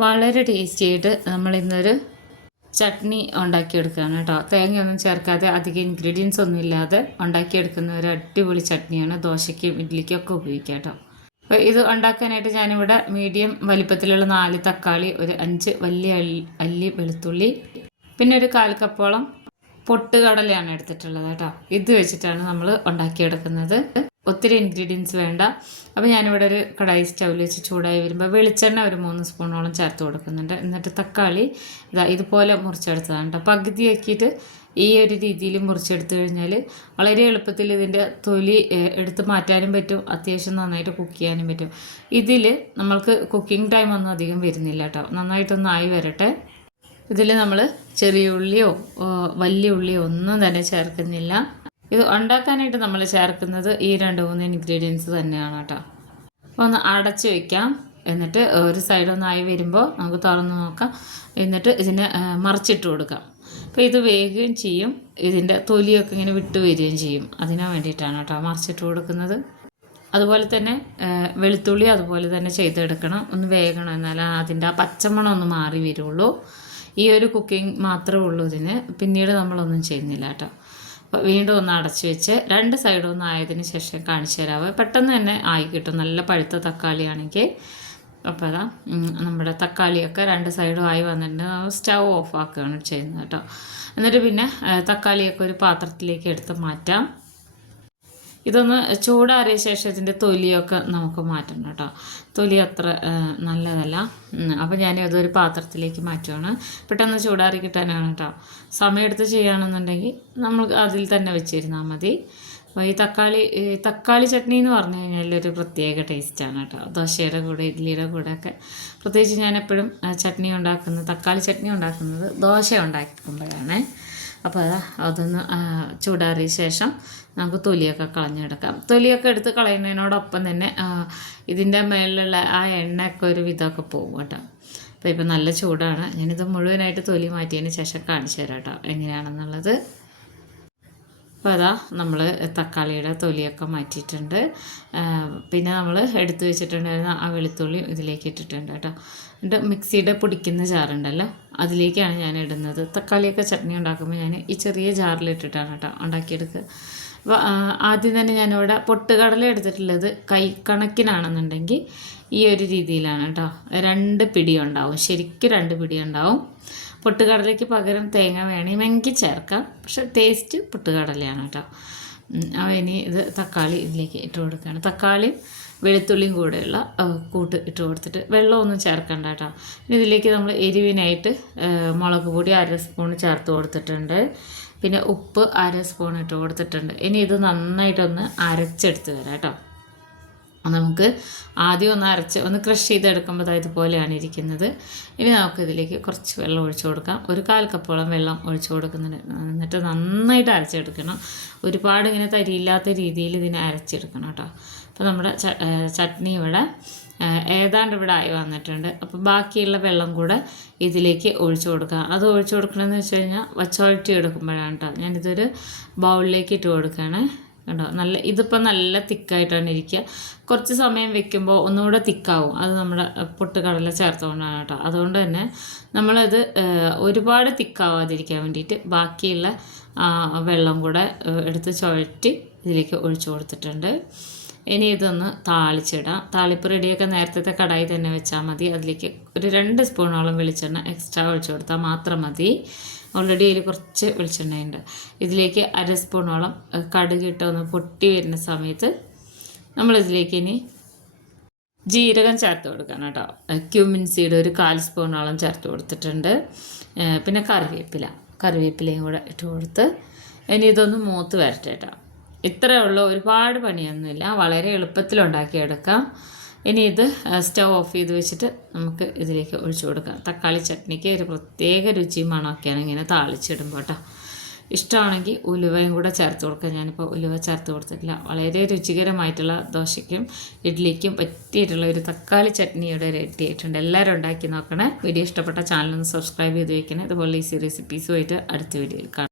വളരെ ടേസ്റ്റി ആയിട്ട് നമ്മളിന്നൊരു ചട്നി ഉണ്ടാക്കിയെടുക്കുകയാണ് കേട്ടോ. തേങ്ങയൊന്നും ചേർക്കാതെ അധികം ഇൻഗ്രീഡിയൻസ് ഒന്നും ഇല്ലാതെ ഉണ്ടാക്കിയെടുക്കുന്ന ഒരു അടിപൊളി ചട്നിയാണ്. ദോശയ്ക്കും ഇഡ്ഡലിക്കും ഒക്കെ ഉപയോഗിക്കാം കേട്ടോ. അപ്പോൾ ഇത് ഉണ്ടാക്കാനായിട്ട് ഞാനിവിടെ മീഡിയം വലിപ്പത്തിലുള്ള 4 തക്കാളി, ഒരു 5 വലിയ അല്ലി വെളുത്തുള്ളി, പിന്നെ ഒരു 1/4 കപ്പോളം പൊട്ടുകടലയാണ് എടുത്തിട്ടുള്ളത് കേട്ടോ. ഇത് വെച്ചിട്ടാണ് നമ്മൾ ഉണ്ടാക്കിയെടുക്കുന്നത്. ഒത്തിരി ഇൻഗ്രീഡിയൻസ് വേണ്ട. അപ്പോൾ ഞാനിവിടെ ഒരു കടായി സ്റ്റൗവിൽ വെച്ച് ചൂടായി വരുമ്പോൾ വെളിച്ചെണ്ണ ഒരു 3 സ്പൂണോളം ചേർത്ത് കൊടുക്കുന്നുണ്ട്. എന്നിട്ട് തക്കാളി ഇതുപോലെ മുറിച്ചെടുത്തതാണ് കേട്ടോ. പകുതി ആക്കിയിട്ട് ഈ ഒരു രീതിയിൽ മുറിച്ചെടുത്തു കഴിഞ്ഞാൽ വളരെ എളുപ്പത്തിൽ ഇതിൻ്റെ തൊലി എടുത്ത് മാറ്റാനും പറ്റും, അത്യാവശ്യം നന്നായിട്ട് കുക്ക് ചെയ്യാനും പറ്റും. ഇതിൽ നമ്മൾക്ക് കുക്കിംഗ് ടൈം ഒന്നും അധികം വരുന്നില്ല കേട്ടോ. നന്നായിട്ടൊന്നായി വരട്ടെ. ഇതിൽ നമ്മൾ ചെറിയ ഉള്ളിയോ വലിയ ഉള്ളിയോ ഒന്നും തന്നെ ചേർക്കുന്നില്ല. ഇത് ഉണ്ടാക്കാനായിട്ട് നമ്മൾ ചേർക്കുന്നത് ഈ 2-3 ഇൻഗ്രീഡിയൻസ് തന്നെയാണ് കേട്ടോ. അപ്പോൾ ഒന്ന് അടച്ച് വയ്ക്കാം. എന്നിട്ട് ഒരു സൈഡ് ഒന്നായി വരുമ്പോൾ നമുക്ക് തുറന്ന് നോക്കാം. എന്നിട്ട് ഇതിനെ മറിച്ചിട്ട് കൊടുക്കാം. അപ്പോൾ ഇത് വേകുകയും ചെയ്യും, ഇതിൻ്റെ തൊലിയൊക്കെ ഇങ്ങനെ വിട്ട് വരികയും ചെയ്യും. അതിനു വേണ്ടിയിട്ടാണ് കേട്ടോ മറിച്ചിട്ട് കൊടുക്കുന്നത്. അതുപോലെ തന്നെ വെളുത്തുള്ളി അതുപോലെ തന്നെ ചെയ്തെടുക്കണം. ഒന്ന് വേകണം, എന്നാലും അതിൻ്റെ ആ പച്ചമണം ഒന്ന് മാറി വരുള്ളൂ. ഈ ഒരു കുക്കിംഗ് മാത്രമേ ഉള്ളൂ ഇതിന്. പിന്നീട് നമ്മളൊന്നും ചെയ്യുന്നില്ല കേട്ടോ. അപ്പോൾ വീണ്ടും ഒന്ന് അടച്ചു വെച്ച് 2 സൈഡും ഒന്ന് ആയതിന് ശേഷം കാണിച്ചു തരാവേ. പെട്ടെന്ന് തന്നെ ആയി കിട്ടും, നല്ല പഴുത്ത തക്കാളിയാണെങ്കിൽ. അപ്പോൾ അതാ നമ്മുടെ തക്കാളിയൊക്കെ 2 സൈഡും ആയി വന്നിട്ടുണ്ട്. സ്റ്റൗ ഓഫ് ആക്കുകയാണ് ചെയ്യുന്നത് കേട്ടോ. എന്നിട്ട് പിന്നെ തക്കാളിയൊക്കെ ഒരു പാത്രത്തിലേക്ക് എടുത്ത് മാറ്റാം. ഇതൊന്ന് ചൂടാറിയ ശേഷം ഇതിൻ്റെ തൊലിയൊക്കെ നമുക്ക് മാറ്റണം കേട്ടോ. തൊലി അത്ര നല്ലതല്ല. അപ്പോൾ ഞാൻ അതൊരു പാത്രത്തിലേക്ക് മാറ്റുകയാണ്. പെട്ടെന്ന് ചൂടാറി കിട്ടാനാണ് കേട്ടോ. സമയമെടുത്ത് ചെയ്യുകയാണെന്നുണ്ടെങ്കിൽ നമ്മൾ അതിൽ തന്നെ വെച്ചിരുന്നാൽ മതി. അപ്പോൾ ഈ തക്കാളി ചട്നി എന്ന് പറഞ്ഞു കഴിഞ്ഞാൽ ഒരു പ്രത്യേക ടേസ്റ്റാണ് കേട്ടോ. ദോശയുടെ കൂടെ ഇഡ്ഡലിയുടെ കൂടെ ഒക്കെ. പ്രത്യേകിച്ച് ഞാൻ എപ്പോഴും തക്കാളി ചട്നി ഉണ്ടാക്കുന്നത് ദോശ ഉണ്ടാക്കുമ്പോഴാണ്. അപ്പോൾ അതൊന്ന് ചൂടാറിയ ശേഷം നമുക്ക് തൊലിയൊക്കെ കളഞ്ഞെടുക്കാം. തൊലിയൊക്കെ എടുത്ത് കളയുന്നതിനോടൊപ്പം തന്നെ ഇതിൻ്റെ മേളിലുള്ള ആ എണ്ണയൊക്കെ ഒരു വിധമൊക്കെ പോകും കേട്ടോ. അപ്പോൾ ഇപ്പോൾ നല്ല ചൂടാണ്. ഞാനിത് മുഴുവനായിട്ട് തൊലി മാറ്റിയതിന് ശേഷം കാണിച്ചു തരാം കേട്ടോ എങ്ങനെയാണെന്നുള്ളത്. അപ്പോൾ നമ്മൾ തക്കാളിയുടെ തൊലിയൊക്കെ മാറ്റിയിട്ടുണ്ട്. പിന്നെ നമ്മൾ എടുത്തു വെച്ചിട്ടുണ്ടായിരുന്ന ആ വെളുത്തുള്ളി ഇതിലേക്ക് ഇട്ടിട്ടുണ്ട് കേട്ടോ. എന്നിട്ട് മിക്സിയുടെ പൊടിക്കുന്ന ജാറുണ്ടല്ലോ, അതിലേക്കാണ് ഞാൻ ഇടുന്നത്. തക്കാളിയൊക്കെ ചട്നി ഉണ്ടാക്കുമ്പോൾ ഞാൻ ഈ ചെറിയ ജാറിലിട്ടിട്ടാണ് കേട്ടോ ഉണ്ടാക്കിയെടുക്കുക. അപ്പോൾ ആദ്യം തന്നെ ഞാനിവിടെ പൊട്ടുകടല എടുത്തിട്ടുള്ളത് കൈക്കണക്കിനാണെന്നുണ്ടെങ്കിൽ ഈ ഒരു രീതിയിലാണ് കേട്ടോ. 2 പിടി ഉണ്ടാവും, ശരിക്കും 2 പിടി ഉണ്ടാവും. പൊട്ടുകടലയ്ക്ക് പകരം തേങ്ങ വേണമെങ്കിൽ ചേർക്കാം, പക്ഷെ ടേസ്റ്റ് പൊട്ടുകടലയാണ് കേട്ടോ. ഇനി ഇത് തക്കാളി ഇതിലേക്ക് ഇട്ട് കൊടുക്കുകയാണ്. തക്കാളിയും വെളുത്തുള്ളിയും കൂടെയുള്ള കൂട്ട് ഇട്ട് കൊടുത്തിട്ട് വെള്ളമൊന്നും ചേർക്കണ്ട കേട്ടോ. ഇനി ഇതിലേക്ക് നമ്മൾ എരിവിനായിട്ട് മുളക് പൊടി 1/2 സ്പൂൺ ചേർത്ത് കൊടുത്തിട്ടുണ്ട്. പിന്നെ ഉപ്പ് 1/2 സ്പൂൺ ഇട്ട് കൊടുത്തിട്ടുണ്ട്. ഇനി ഇത് നന്നായിട്ടൊന്ന് അരച്ചെടുത്ത് വരാം കേട്ടോ. നമുക്ക് ആദ്യം ഒന്ന് ക്രഷ് ചെയ്തെടുക്കുമ്പോൾ ഇതുപോലെയാണ് ഇരിക്കുന്നത്. ഇനി നമുക്കിതിലേക്ക് കുറച്ച് വെള്ളം ഒഴിച്ചു കൊടുക്കാം. ഒരു 1/4 കപ്പോളം വെള്ളം ഒഴിച്ചു കൊടുക്കുന്നുണ്ട്. എന്നിട്ട് നന്നായിട്ട് അരച്ചെടുക്കണം. ഒരുപാട് ഇങ്ങനെ തരിയില്ലാത്ത രീതിയിൽ ഇതിനെ അരച്ചെടുക്കണം കേട്ടോ. അപ്പോൾ നമ്മുടെ ചട്നി ഇവിടെ ഏതാണ്ട് ഇവിടെ ആയി വന്നിട്ടുണ്ട്. അപ്പോൾ ബാക്കിയുള്ള വെള്ളം കൂടെ ഇതിലേക്ക് ഒഴിച്ചു കൊടുക്കാം. അത് ഒഴിച്ചു കൊടുക്കണമെന്ന് വെച്ച് കഴിഞ്ഞാൽ വച്ചോഴറ്റി എടുക്കുമ്പോഴാണ് കേട്ടോ. ഞാനിതൊരു ബൗളിലേക്ക് ഇട്ട് കൊടുക്കുകയാണ് കേട്ടോ. ഇതിപ്പോൾ നല്ല തിക്കായിട്ടാണ് ഇരിക്കുക. കുറച്ച് സമയം വെക്കുമ്പോൾ ഒന്നുകൂടെ തിക്കാവും. അത് നമ്മുടെ പൊട്ടുകടല ചേർത്തുകൊണ്ടാണ് കേട്ടോ. അതുകൊണ്ട് തന്നെ നമ്മളത് ഒരുപാട് തിക്കാവാതിരിക്കാൻ വേണ്ടിയിട്ട് ബാക്കിയുള്ള വെള്ളം കൂടെ എടുത്ത് ചുഴറ്റി ഇതിലേക്ക് ഒഴിച്ചു കൊടുത്തിട്ടുണ്ട്. ഇനി ഇതൊന്ന് താളിച്ചിടാം. താളിപ്പ് റെഡിയൊക്കെ നേരത്തെ കടായി തന്നെ വെച്ചാൽ മതി. അതിലേക്ക് ഒരു 2 സ്പൂണോളം വെളിച്ചെണ്ണ എക്സ്ട്രാ ഒഴിച്ചു കൊടുത്താൽ മാത്രം മതി. ഓൾറെഡി അതിൽ കുറച്ച് വെളിച്ചെണ്ണയുണ്ട്. ഇതിലേക്ക് 1/2 സ്പൂണോളം കടുകിട്ട് ഒന്ന് പൊട്ടി വരുന്ന സമയത്ത് നമ്മളിതിലേക്ക് ഇനി ജീരകം ചേർത്ത് കൊടുക്കണം കേട്ടോ. ക്യൂമിൻ സീഡ് ഒരു 1/4 സ്പൂണോളം ചേർത്ത് കൊടുത്തിട്ടുണ്ട്. പിന്നെ കറിവേപ്പിലയും കൂടെ ഇട്ട് കൊടുത്ത് ഇനി ഇതൊന്ന് മൂത്ത് വരട്ടെ കേട്ടോ. ഇത്രയേ ഉള്ളൂ, ഒരുപാട് പണിയൊന്നുമില്ല, വളരെ എളുപ്പത്തിലുണ്ടാക്കിയെടുക്കാം. ഇനി ഇത് സ്റ്റൗ ഓഫ് ചെയ്ത് വെച്ചിട്ട് നമുക്ക് ഇതിലേക്ക് ഒഴിച്ചു കൊടുക്കാം. തക്കാളി ചട്നിക്ക് ഒരു പ്രത്യേക രുചിയും മണമൊക്കെയാണ് ഇങ്ങനെ താളിച്ചിടുമ്പോൾ കേട്ടോ. ഇഷ്ടമാണെങ്കിൽ ഉലുവയും കൂടെ ചേർത്ത് കൊടുക്കുക. ഞാനിപ്പോൾ ഉലുവ ചേർത്ത് കൊടുത്തിട്ടില്ല. വളരെ രുചികരമായിട്ടുള്ള ദോശയ്ക്കും ഇഡ്ഡലിക്കും പറ്റിയിട്ടുള്ള ഒരു തക്കാളി ചട്നിയുടെ റെഡി ആയിട്ടുണ്ട്. എല്ലാവരും ഉണ്ടാക്കി നോക്കണേ. വീഡിയോ ഇഷ്ടപ്പെട്ട ചാനലൊന്ന് സബ്സ്ക്രൈബ് ചെയ്ത് വയ്ക്കണേ. ഇതുപോലെ ഈസി റെസിപ്പീസുമായിട്ട് അടുത്ത വീഡിയോയിൽ കാണാം.